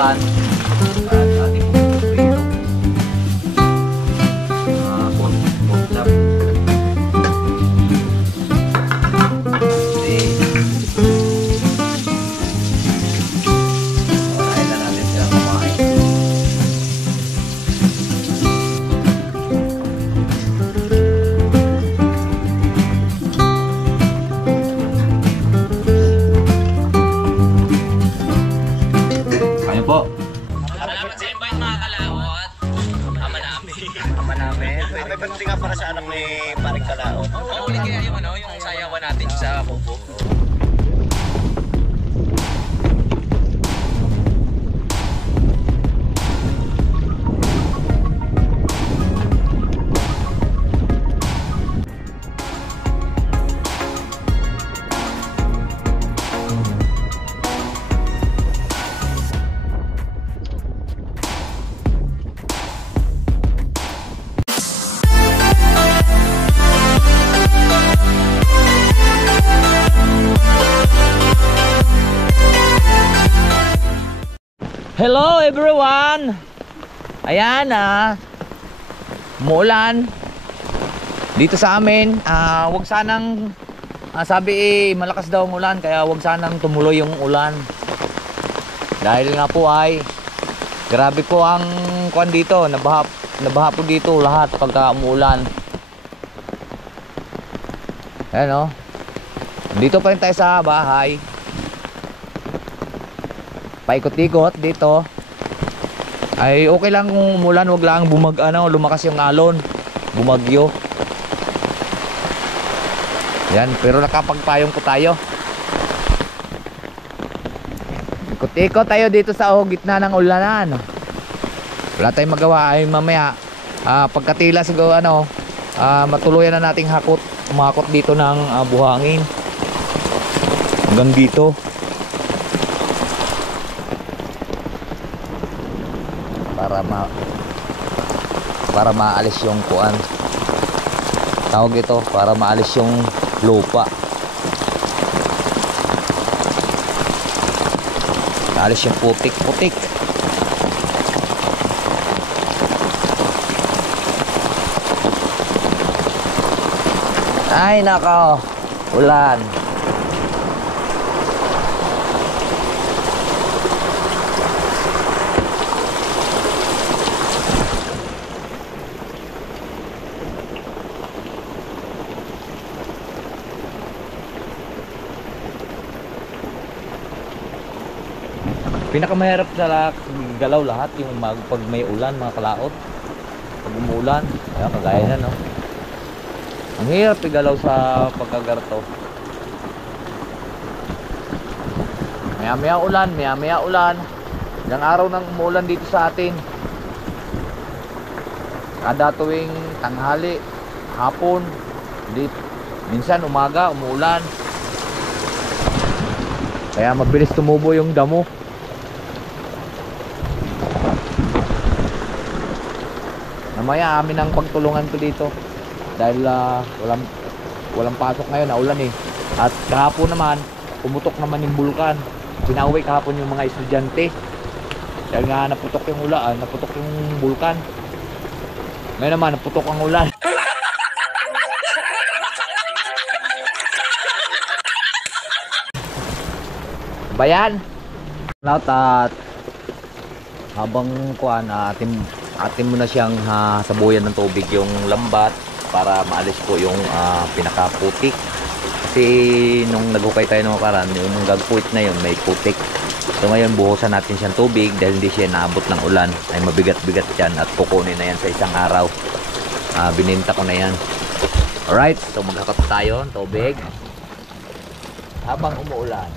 bulakan at ating prito. Pork chop. Para sa anak ni Paring Kalao. Oo, ulit kaya yung sayawan natin sa kubo. Hello everyone! Ayan umuulan dito sa amin. Wag sanang sabi malakas daw ang ulan, kaya wag sanang tumuloy yung ulan. Dahil nga po ay grabe po ang kuwan dito, nabaha po dito lahat pagka umuulan. Ayan dito pa rin tayo sa bahay. Paikot-ikot dito. Ay okay lang kung umulan, wag lang lumakas yung alon, bumagyo. Yan, pero nakapagpayong po tayo. Ikot-ikot tayo dito sa gitna ng ulanan. Wala tayong magawa. Ay mamaya pagkatila siguro matuluyan na nating umakot dito ng buhangin hanggang dito. Para maalis yung kuan, tawag ito, para maalis yung lupa, maalis yung putik-putik. Ay nako, ulan. Pinakamahirap sa galaw lahat yung pag may ulan, mga kalaot. Pag umuulan, ayan, kagaya na ang hirap igalaw sa pagkagarto. Maya-maya ulan. Ilang araw nang umuulan dito sa atin. Kada tuwing tanghali, hapon, minsan umaga umuulan. Kaya mabilis tumubo yung damo. Mamaya amin ang pagtulungan ko dito dahil walang pasok ngayon, naulan at kahapon naman pumutok naman yung bulkan. Pinauwi kahapon yung mga estudyante dahil nga naputok yung ulan, naputok yung bulkan. Ngayon naman naputok ang ulan. Bayan at habang kuan atin mo na siyang sabuyan ng tubig yung lambat para maalis po yung pinakaputik. Kasi nung naghukay tayo ng karan, yung gagpuit na yun may putik. So ngayon buhusan natin siyang tubig dahil hindi siya naabot ng ulan. Ay mabigat-bigat yan at kukunin na yan sa isang araw. Bininta ko na yan. Alright, so maghakot tayo ng tubig habang umuulan.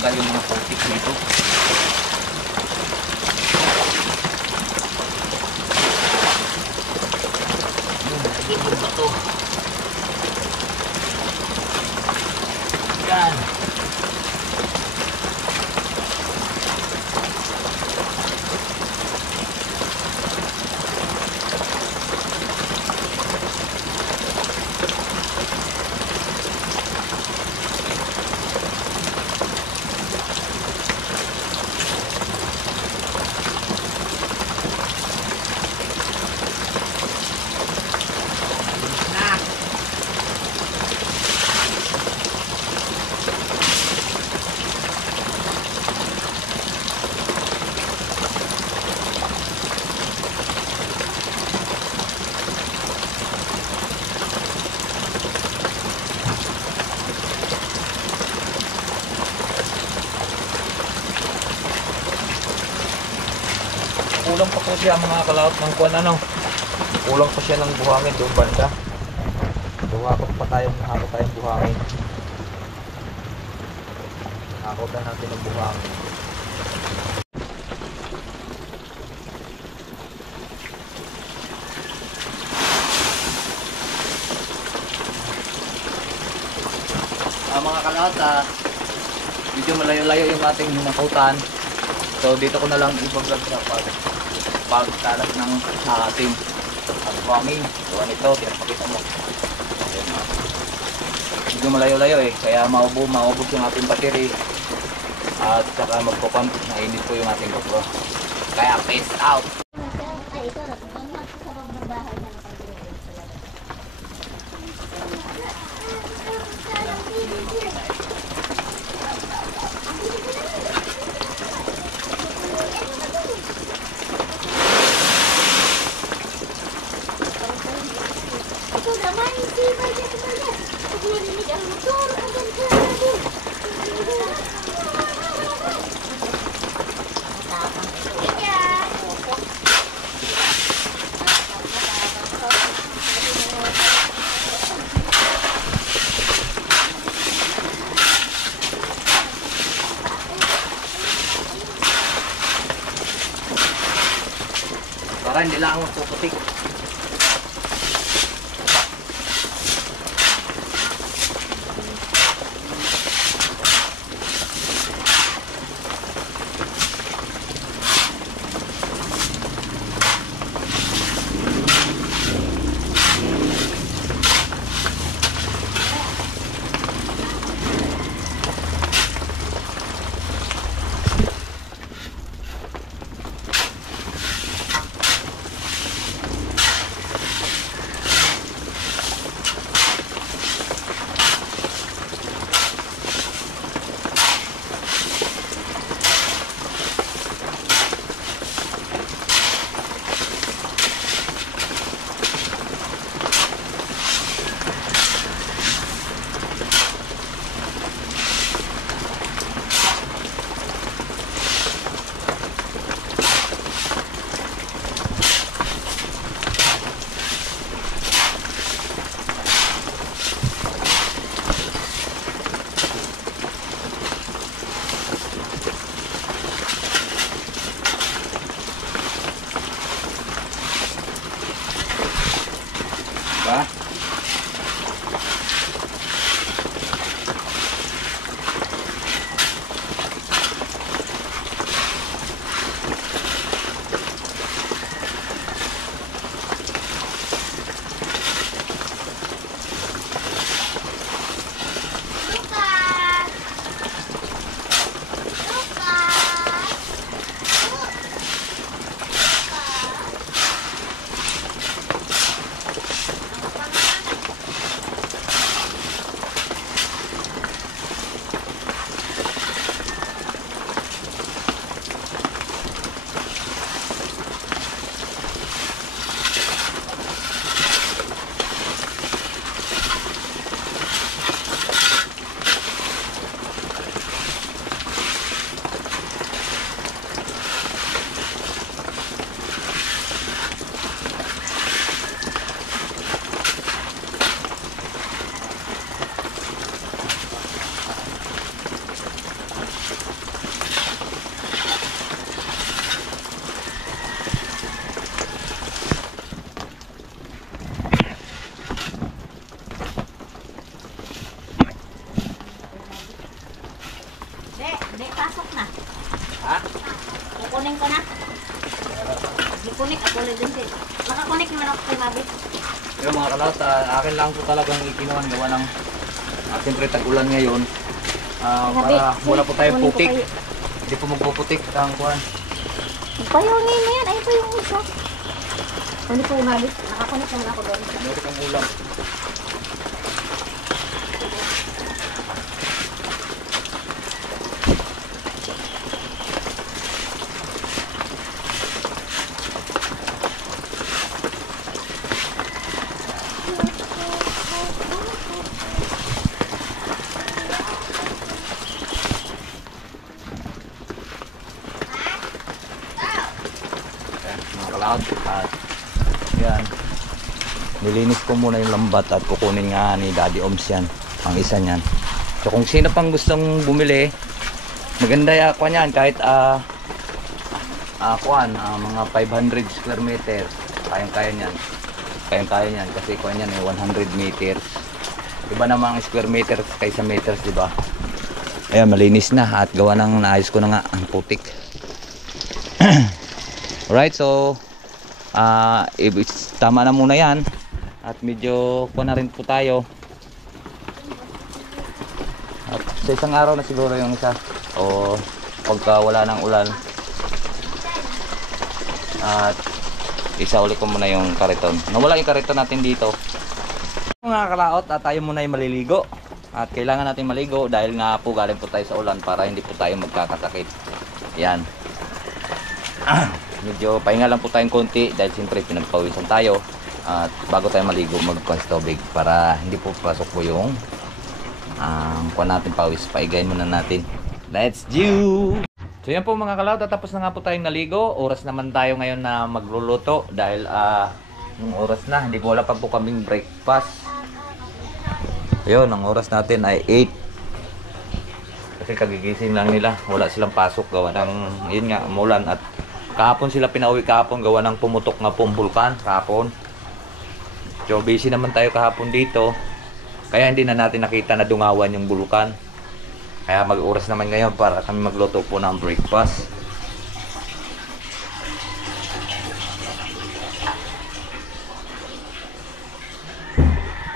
matanggal yung mga putik nito. Ito ba to? Yan. Kulang pa po siya mga kalaot ng kuwan ano. Kulang pa siya ng buhangin doon banda. Hakot tayong buhangin. Hakotan natin ng buhangin. Mga kalaot, medyo malayo-layo yung ating hinakutan. So dito ko na lang i-vlog sa pagkalat ng ating buhangin. So nito, pinapakita mo. Medyo malayo-layo kaya maubos yung ating battery at saka magpupump, nainit po yung ating GoPro. Kaya peace out! Ito naman, hindi ba dyan talaga? Pag narinig ang motor, ang ganda natin. Para hindi lang ako puputik. Kunin ko na. Ikunik ako ulit din. Nakakunik naman ako kay Mabit. Yung mga kalaot, akin lang po talagang ikinuhan gawa ng siyempre tag-ulan ngayon. Para wala po tayong putik. Hindi po magpuputik ang kuhan. Payungin mo yan. Ayun pa yung isa. Kunin ko yung Mabit. Nakakunik naman ako doon. Meron kang ulam. Mga kalaot. At yan. Nilinis ko muna yung lambat at kukunin nga ni Daddy Oms yan. Ang isa niyan. So kung sino pang gustong bumili, maganda ya kuan yan kahit mga 500 square meter. Kayang-kaya niyan. Kayang-kaya niyan kasi kuan yan 100 meters. Iba namang square meters kaysa meters, di ba? Ayan, malinis na at gawa ng naayos ko na nga ang putik. Alright, so tama na muna yan at medyo kuha na rin po tayo at sa isang araw na siguro yung isa o pagka wala ng ulan at isa uli ko muna yung kariton. Nawala yung kariton natin dito mga kalaot at tayo muna yung maliligo at kailangan natin maligo dahil nga po galing po tayo sa ulan para hindi po tayo magkakasakit. Yan. Medyo pahinga lang po tayong konti dahil siyempre pinagpawisan tayo at bago tayo maligo magkuha sa tubig para hindi po pasok po yung kuha natin pawis. Paigayin muna natin. Let's do! So yan po mga kalaw, tatapos na nga po tayong naligo. Oras naman tayo ngayon na magluluto dahil yung oras na, hindi ko wala pa po kaming breakfast. Ayun, ang oras natin ay 8 kasi kagigising lang nila, wala silang pasok gawa ng yun nga, umulan at kahapon sila pinauwi kahapon gawa ng pumutok nga pong bulkan kahapon. So busy naman tayo kahapon dito kaya hindi na natin nakita na dungawan yung bulkan. Kaya mag-oras naman ngayon para kami magluto po ng breakfast.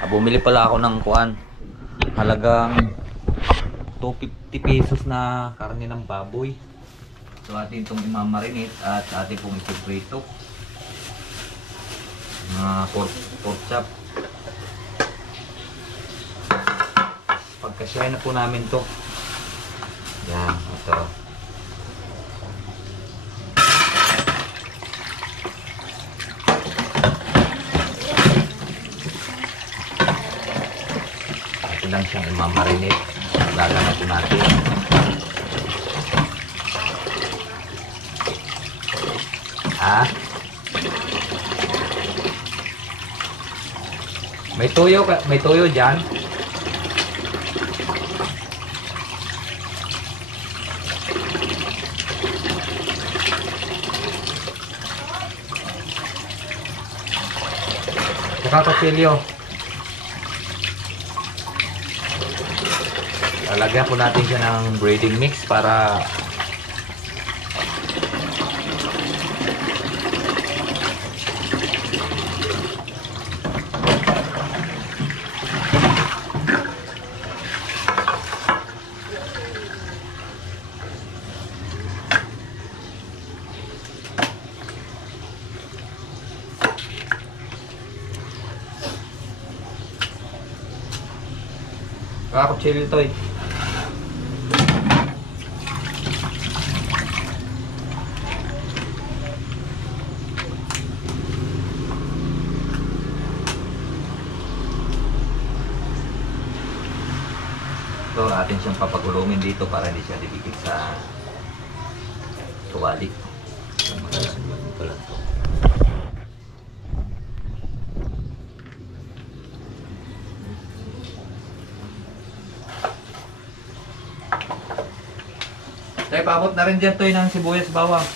Bumili pala ako ng kuan. Halagang 250 pesos na karne ng baboy. So atin itong imamarinate at atin pong ipiprito. Pork chop. Pagkasyahin na po namin to. Yan, ito. Ito lang siyang imamarinate. Lalagyan natin. May tuyo diyan. Saka kutsilyo. Lalagyan po natin siya ng breading mix para kakutsilyo ito eh. So atin siyang papagulungin dito para hindi siya didikit sa tuwali. Tayo paabot na rin dyan to ng sibuyas bawang.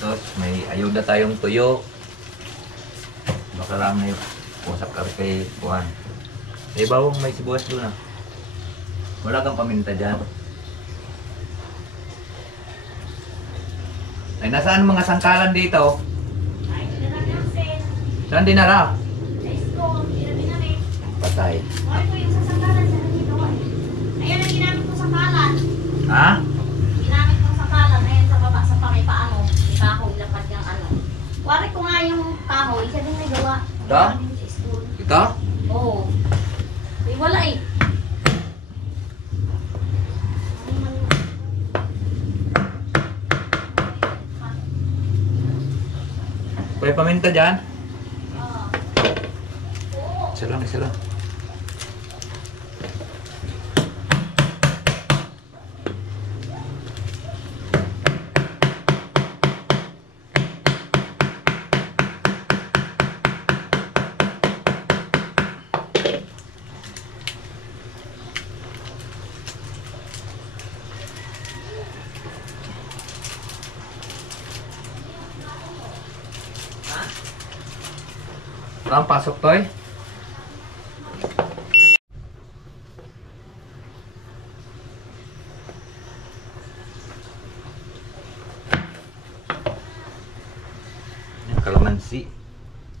Tapos may ayuda tayong tuyo. Baka ka lang na usap ka kay Juan. May bawang may sibuyas doon ah. Wala kang paminta dyan. Ay, nasaan mga sangkalan dito? Ay, dinara ng sen. Saan dinara? Sa school, dinabi namin. Patay. Ano ko yung sasangkalan sa dito ay. Ayun ang ginamit ko sa kalan. Ha? Ginamit ko sa kalan. Ayun sa baba, sa pangay paano. May kahoy, lapad yung ano. Wari ko nga yung kahoy, siya din may gawa. Ito? Ginamit sa school. Ito? Oo. Ay, wala eh. Pwede paminta dyan? Ah. Isa lang, isa lang. Saan pasok to eh? Kalamansi,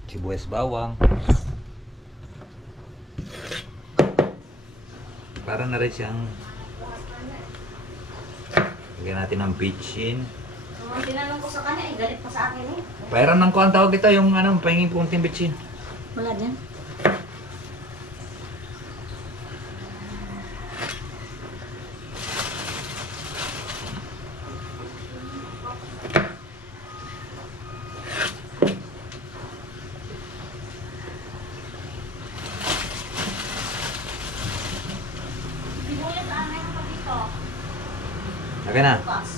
sibuyas bawang. Para na rin siyang lagyan natin ng bitchin. Ang tinanong ko sa kanya, eh, galit pa sa akin eh. Pairan ng kuhan tawag ito, yung ano, pahingin punting bitchin. Wala dyan. Sibuyas sa amin pa dito. Okay na. Bukas.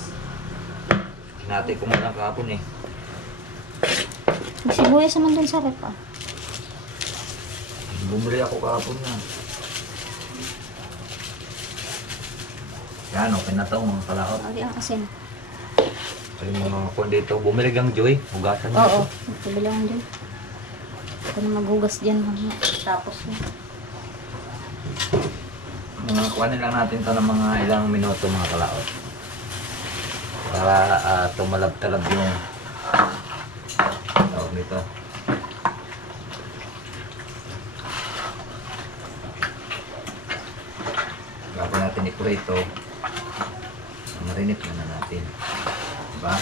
Hinati ko muna kahapon eh. May sibuyas naman dun sa rep ah. Bumili ako kahapon na. Yan, okay na ito mga kalaot. Lagi ang asin. So yung mga kuhan dito, bumili kang Joy, hugasan mo Oo, ito. magpabilangan dyan. Ito na maghugas dyan mamaya. Tapos na. Mga kuhanin lang natin ito ng mga ilang minuto mga kalaot. Para tumalab-talab yung tawag nito. Bago natin i-prito, marinate muna natin. Diba?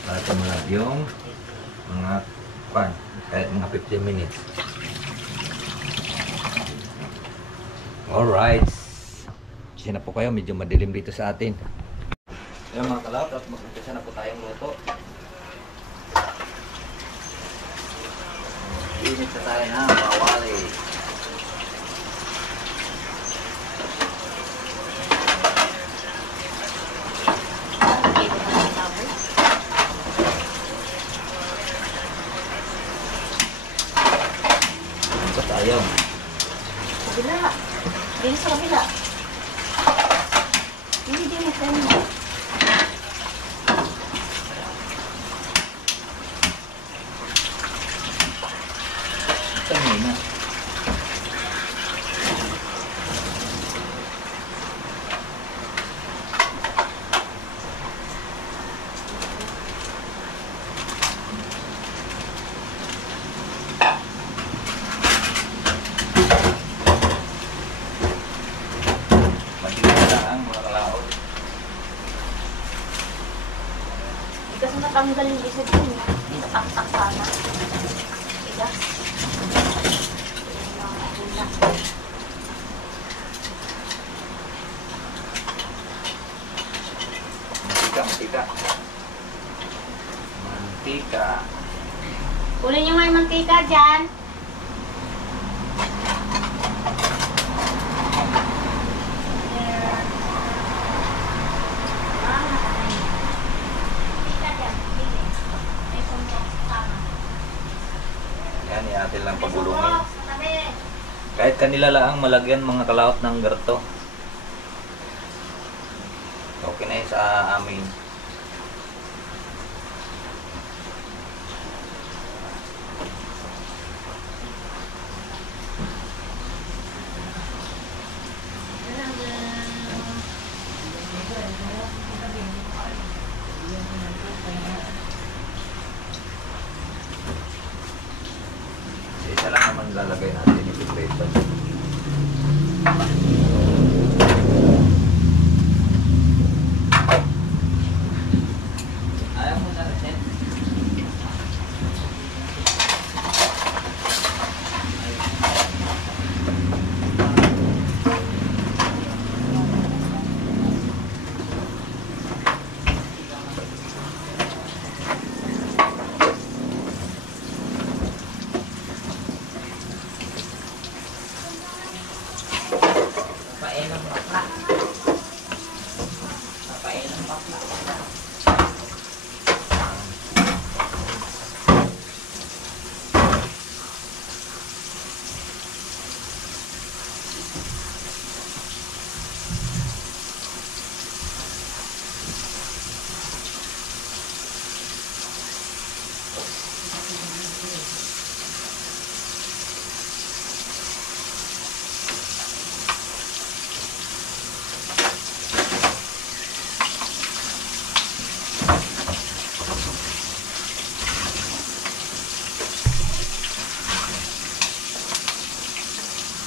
Para tumalab yung mga pan, kahit mga 15 minutes. Alright. Kasi na po kayo, medyo madilim dito sa atin. Ayan mga kalap, at mag-umpisa na po tayong luto. Init na tayo na, bawali. Ito tayo. Kabila. Dito sa kabila. Hindi din ito mo. Ito muna. Madilim na ang mga kalaot. Hindi kasi natanggal yung isa din. Nataktak sana. Tigas. Mantika, mantika. Mantika. Kunin nyo nga yung mantika dyan. Yan, i-atin lang pagulungin. Kahit kanila lang malagyan mga kalaot ng garto. Okay na yun sa amin. naman lalagay natin yung sikreto. Ayaw mo na rin.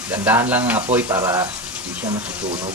Dandahan lang ang apoy para hindi siya masusunog.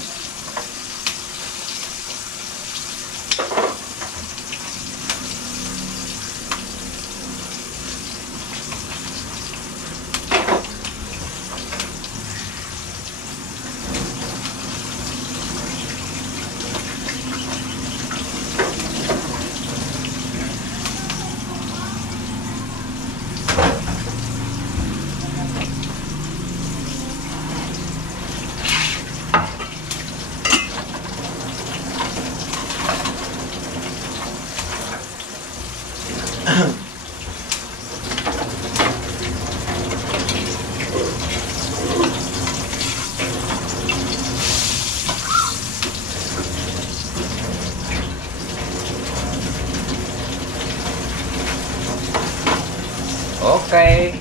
Okay.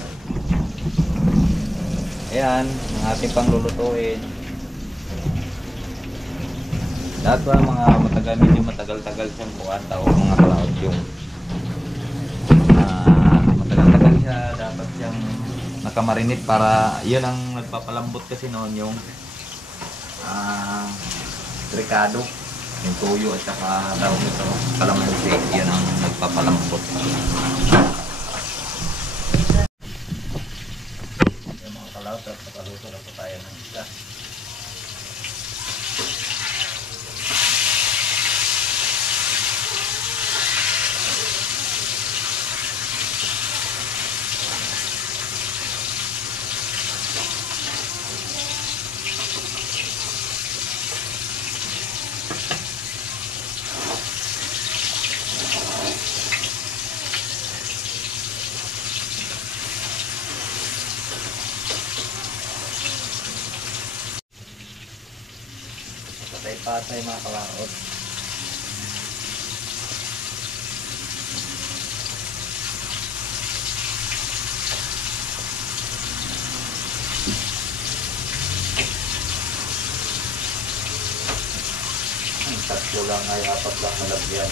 Ayan, ang ating panglulutuin. Lahat ba mga matagal, medyo matagal-tagal siyang buwan o mga cloud yung matagal-tagal siya, dapat siyang nakamarinate para yun ang nagpapalambot kasi noon yung ricado, yung tuyo at saka daw ito kalamansi, yun ang nagpapalambot. Yung mga kalaut at pakaluto na po tayo ng isla. Patay-patay mga kalaot. Tatlo lang ay apat lang malagyan.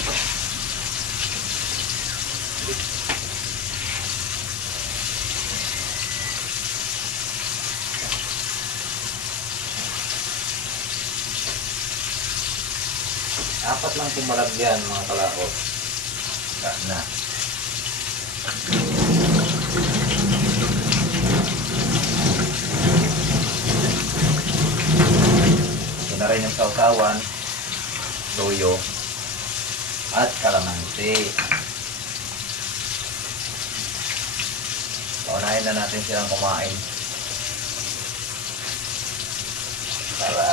Apat lang pumalagyan mga kalakot. Na. Ito na rin yung sausawan, toyo, at kalamansi. Paunahin na natin silang kumain. Para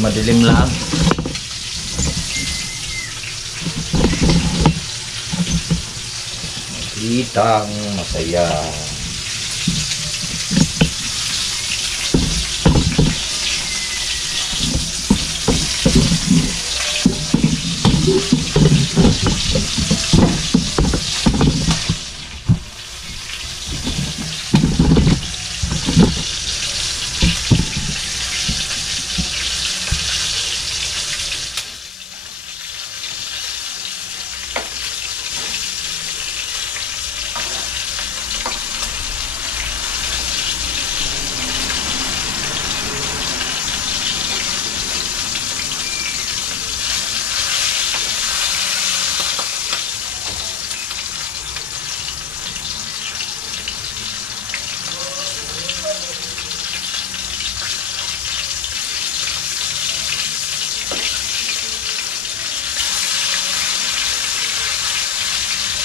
medyo madilim lang. Kitang masaya.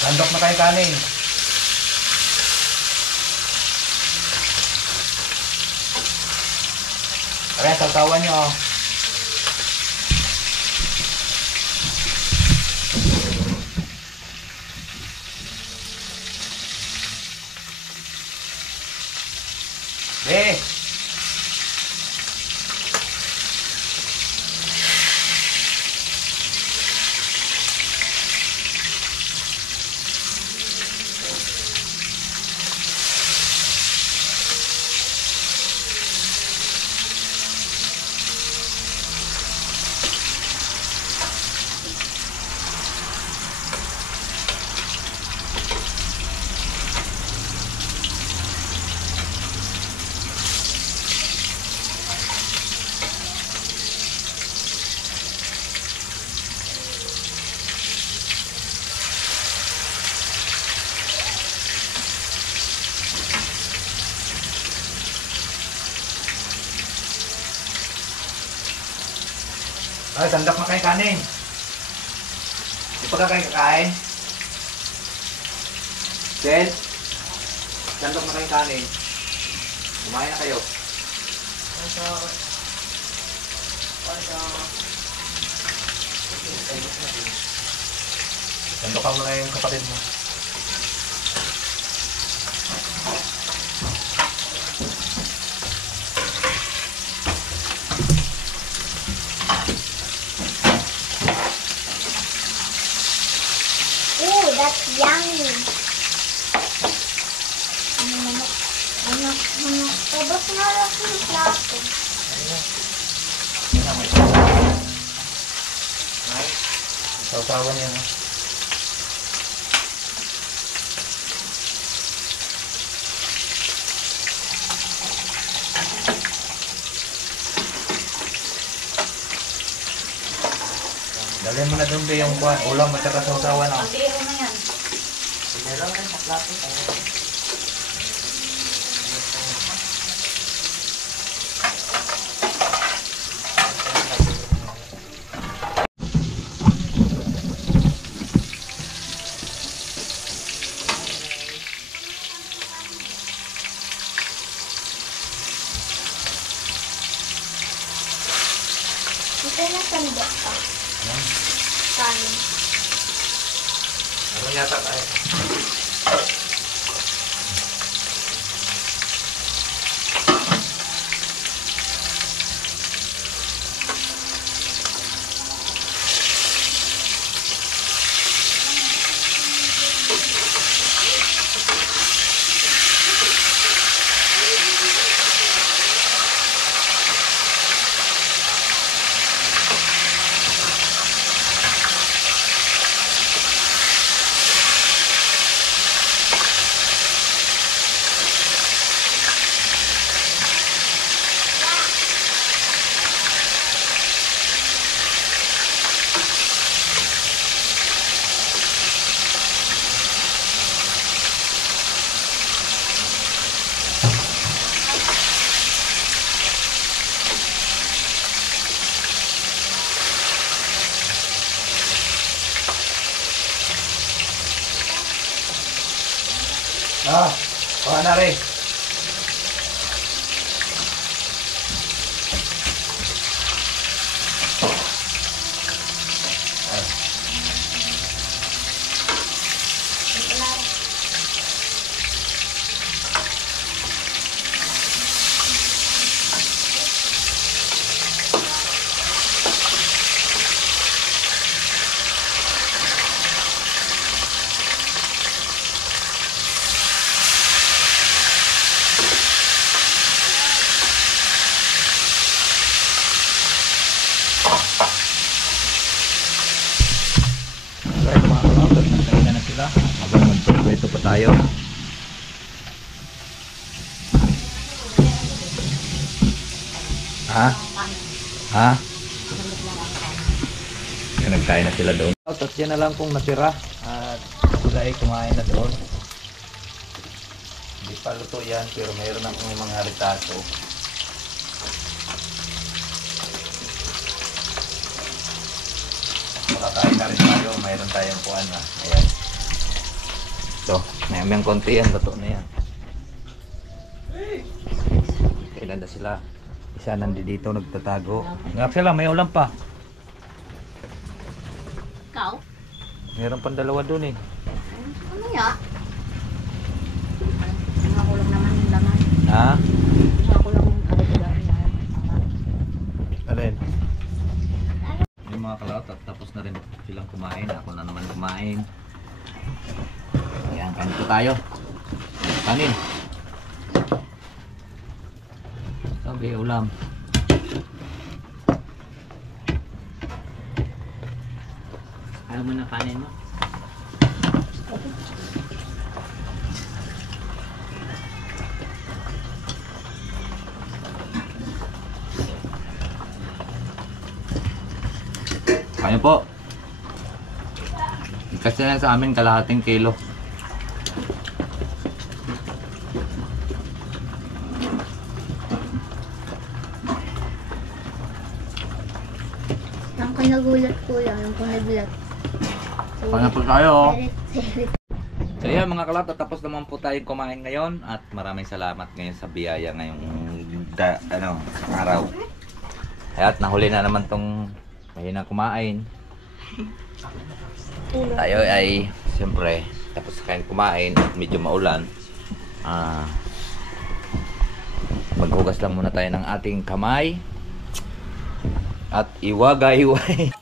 Sandok na kayo kanin. Ayan, saltawan nyo. Eh! Ay, sandok na kayo kanin. Di pa ka kayo kakain? Del? Sandok na kayo kanin. Kumain na kayo. Sandokan mo na yung kapatid mo. Ooh, that's yummy. Ano. Ubos na lang yung plato. Sausawan niya. Dalhin mo na doon yung ulam at saka sausawan. Ang biro na yan. Meron rin sa plato. Ito na sandok pa. Kanin. Ano yata tayo? Ah, baka na rin. Ha? Kanin. Ha? Naglit lang ang kanin. Kaya nagkain na sila doon. At yan na lang kung natira. At sila ay kumain na doon. Hindi pa luto yan, pero mayroon na kong mga ritaso. Makakain na rin tayo, mayroon tayong kuhan na. Ayan. So, mayamang konti yan, luto na yan. Kailan na sila? Isa nandito nagtatago. Ngap sila, may ulam pa. Ikaw? Mayroon pang dalawa doon eh. Ano ya? Nga ko lang naman yung laman. Ha? Nga ko lang ari-ari na. Alin? Yung mga kalaot at tapos na rin silang kumain. Ako na naman kumain. Ayan, kain po tayo. Kanin. Sabi, ulam. Ayaw mo na kanin mo? Kain po. Kasi na sa amin kalahating kilo. Ang kinagulat ko yan, ang kinagulat. Kain po tayo. Serit. So yan mga kalata, tapos naman po tayong kumain ngayon at maraming salamat ngayon sa biyaya ngayong araw. At nahuli na naman tong mahina kumain. Tayo ay siyempre tapos kain kumain at medyo maulan. Maghugas lang muna tayo ng ating kamay at iwagay-iway.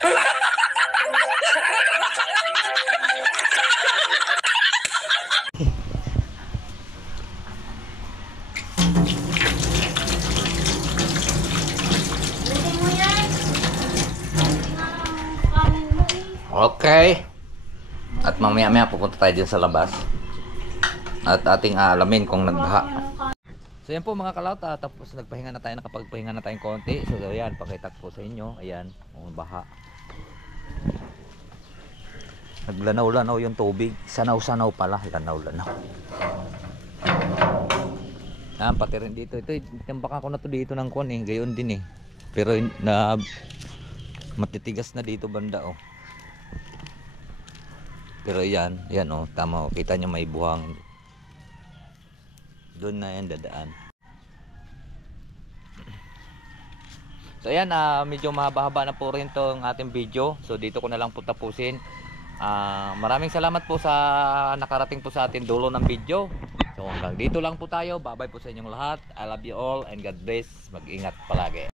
Lagay mo yan. Kanin mo eh. Okay. At mamaya-maya pupunta tayo dyan sa labas. At ating aalamin kung nagbaha. So yan po mga kalauta, tapos nagpahinga na tayo, nakapagpahinga na tayong konti. So yan, pakita ko sa inyo. Ayan, baha. Naglanaw-lanaw yung tubig. Sanaw-sanaw pala, lanaw-lanaw. Yan, pati rin dito. Ito, tinambakan ko na to dito ng kuwan eh. Gayon din eh. Pero na matitigas na dito banda oh. Pero yan oh, tama oh. Kita nyo may buhang. Doon na yan dadaan. So ayan, medyo mahaba-haba na po rin tong ating video. So dito ko na lang po tapusin. Maraming salamat po sa nakarating po sa ating dulo ng video. So hanggang dito lang po tayo. Bye-bye po sa inyong lahat. I love you all and God bless. Mag-ingat palagi.